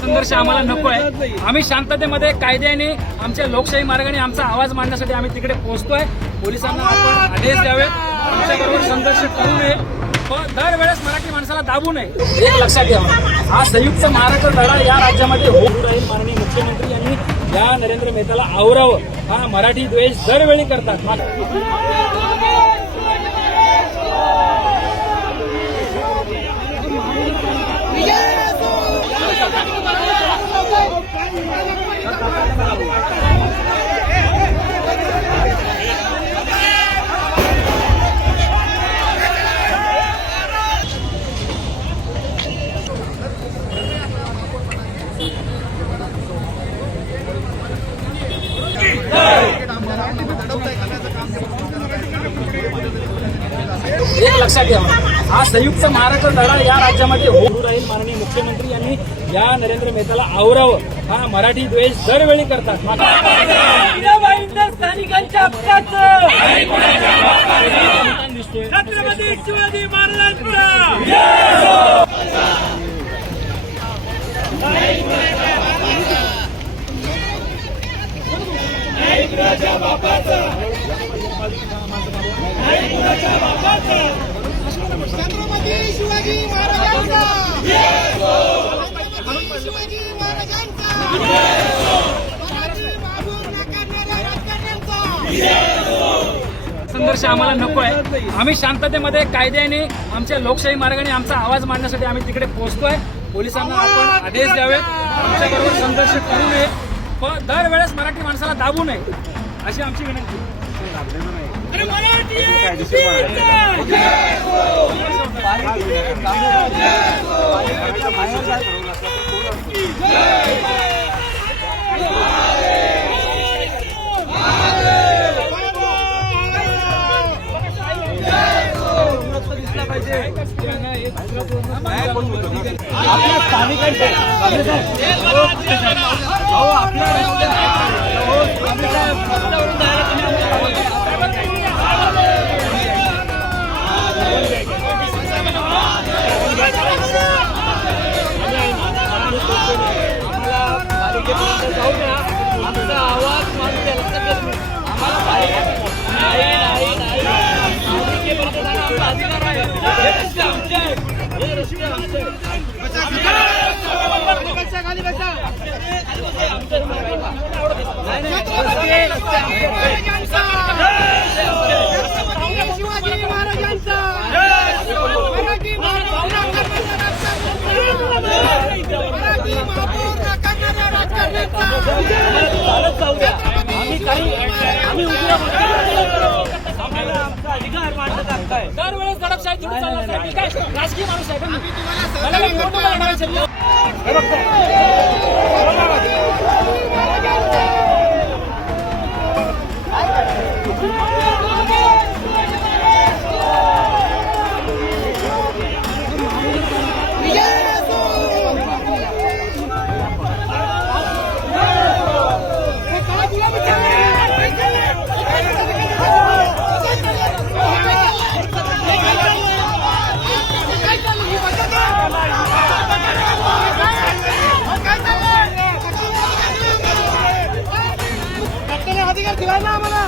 संघर्ष आम्हाला नको आहे। आम्ही शांततेमध्ये कायद्याने आमच्या लोकशाही मार्गाने आमचा आवाज मांडण्यासाठी आम्ही तिकडे पोहोचतोय। पोलिसांना आपण आदेश द्यावे, आमच्याबरोबर संघर्ष करू नये, दरवेळेस मराठी माणसाला दाबू नये। एक लक्षात घ्या, हा संयुक्त महाराष्ट्र लढा या राज्यामध्ये होऊ राहील। माननीय मुख्यमंत्री यांनी या नरेंद्र मेहताला आवरावं। हा मराठी द्वेष दरवेळी करतात। एक लक्षात घ्या, हा संयुक्त महाराष्ट्र लढा या राज्यामध्ये होऊ राहील। माननीय मुख्यमंत्री यांनी या नरेंद्र मेहताला आवरावं। हा मराठी द्वेष दरवेळी करतात। स्थानिकांच्या हक्काचं छत्रपती शिवाजी महाराजांचा छत्रपती शिवाजी महाराजांचा शिवाजी महाराजांचा संघर्ष आम्हाला नको आहे। आम्ही शांततेमध्ये कायद्याने आमच्या लोकशाही मार्गाने आमचा आवाज मांडण्यासाठी आम्ही तिकडे पोहोचतोय। पोलिसांना आपण आदेश द्यावे, आमच्याबरोबर संघर्ष करू नये, दरवेळेस मराठी माणसाला दाबू नये, अशी आमची विनंती। आमचा आवाज मानते लक्षात घेत शिवाजी महाराजांचा दरवेळेस दडपशाही थोडी चालणार आहे। काय राजकीय माणूस आहे का मी? अधिकार दिला ना आम्हाला।